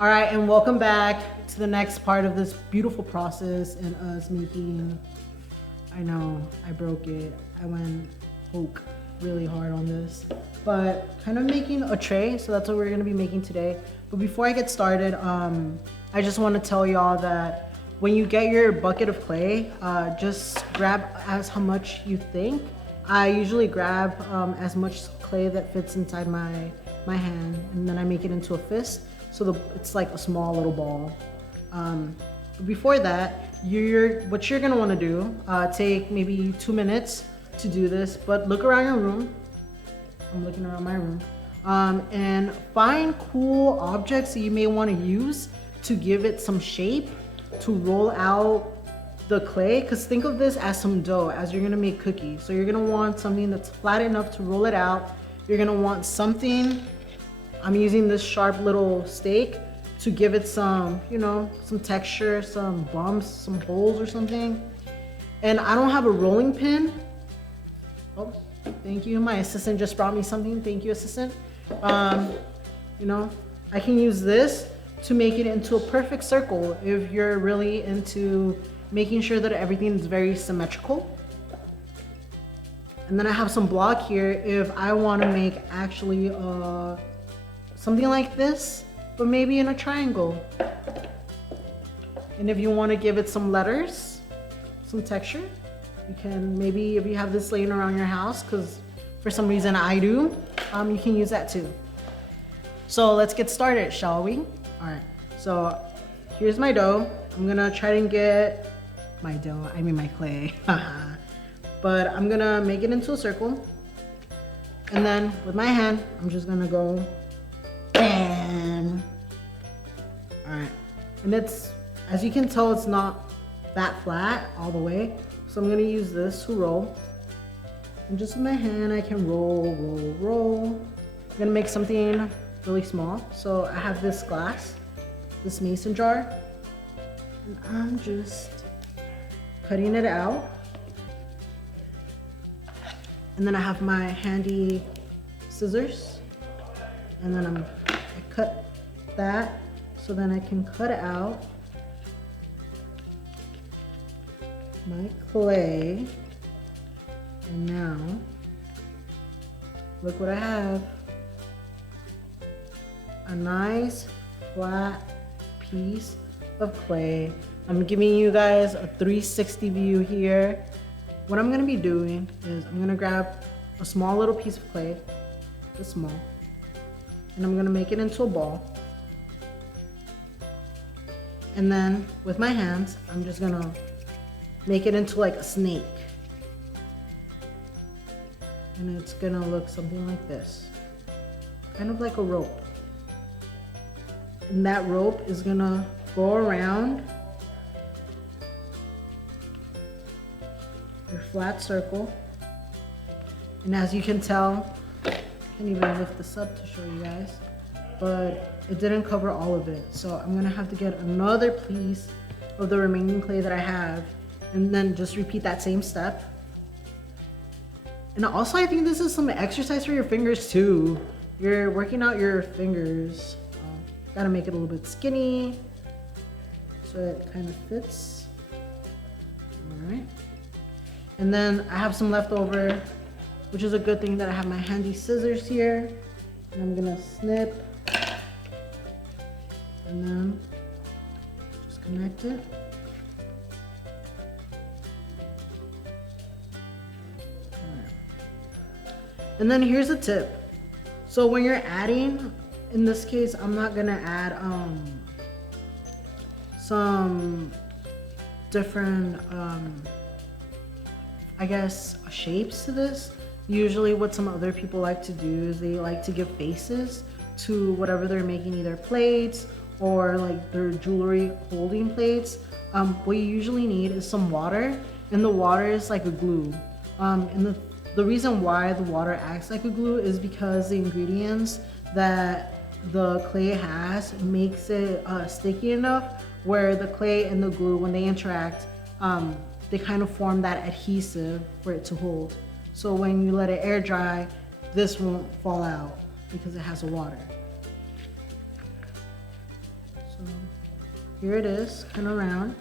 All right, and welcome back to the next part of this beautiful process and us making, I know, I broke it. I went poke really hard on this, but kind of making a tray. So that's what we're gonna be making today. But before I get started, I just wanna tell y'all that when you get your bucket of clay, just grab as how much you think. I usually grab as much clay that fits inside my hand, and then I make it into a fist. So it's like a small little ball. But before that, what you're gonna wanna do, take maybe 2 minutes to do this, but look around your room. I'm looking around my room. And find cool objects that you may wanna use to give it some shape, to roll out the clay, because think of this as some dough as you're gonna make cookies. So you're gonna want something that's flat enough to roll it out. You're gonna want something, I'm using this sharp little stake to give it some, some texture, some bumps, some holes or something. And I don't have a rolling pin. Oh, thank you. My assistant just brought me something. Thank you, assistant. I can use this to make it into a perfect circle if you're really into making sure that everything is very symmetrical. And then I have some block here if I want to make actually something like this, but maybe in a triangle. And if you want to give it some letters, some texture, you can maybe, if you have this laying around your house, because for some reason I do, you can use that too. So let's get started, shall we? All right, so here's my dough. I'm gonna try to get my dough, I mean my clay. But I'm gonna make it into a circle. And then with my hand, I'm just gonna go bam. All right, and it's, as you can tell, it's not that flat all the way. So I'm gonna use this to roll. And just with my hand, I can roll, roll, roll. I'm gonna make something really small. So I have this glass, this mason jar, and I'm just cutting it out. And then I have my handy scissors, and then I cut that so then I can cut out my clay. And now, look what I have. A nice flat piece of clay. I'm giving you guys a 360 view here. What I'm gonna be doing is I'm gonna grab a small little piece of clay, this small, and I'm gonna make it into a ball. And then with my hands, I'm just gonna make it into like a snake. And it's gonna look something like this, kind of like a rope. And that rope is gonna go around your flat circle. And as you can tell, I can't even lift this up to show you guys, but it didn't cover all of it. So I'm gonna have to get another piece of the remaining clay that I have, and then just repeat that same step. And also, I think this is some exercise for your fingers too. You're working out your fingers. Gotta make it a little bit skinny so it kind of fits. All right. And then I have some leftover, which is a good thing that I have my handy scissors here. And I'm gonna snip and then just connect it. And then here's a tip. So when you're adding, in this case, I'm not gonna add some different, I guess, shapes to this. Usually what some other people like to do is they like to give faces to whatever they're making, either plates or like their jewelry holding plates. What you usually need is some water, and the water is like a glue. And the reason why the water acts like a glue is because the ingredients that the clay has makes it sticky enough where the clay and the glue, when they interact, they kind of form that adhesive for it to hold. So when you let it air dry, this won't fall out because it has the water. So here it is, kind of round.